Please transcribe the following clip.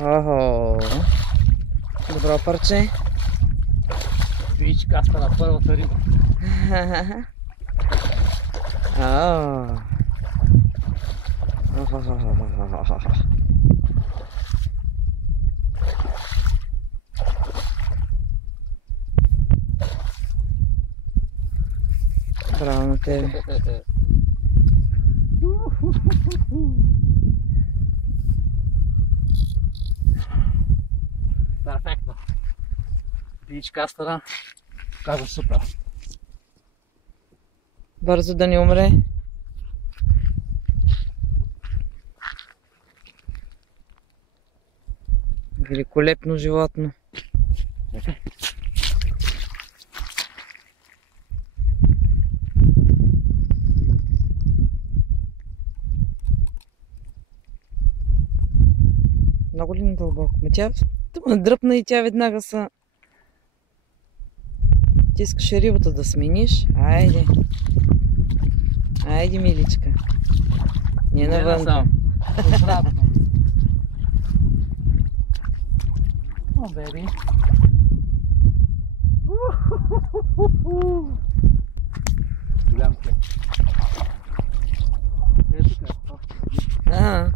Охо. Добро парче. Виж каста на първата риба. Ао. Браво на тебе. Перфектно. Бич кастера. Каза супер. Бързо да не умре. Великолепно животно. Много ли надълбоко? Тя дръпна и тя веднага са... Ти искаш рибата да смениш? Айде. Айде, миличка. Не навън. Обратно. О, беби. Голям клеп. Ето така.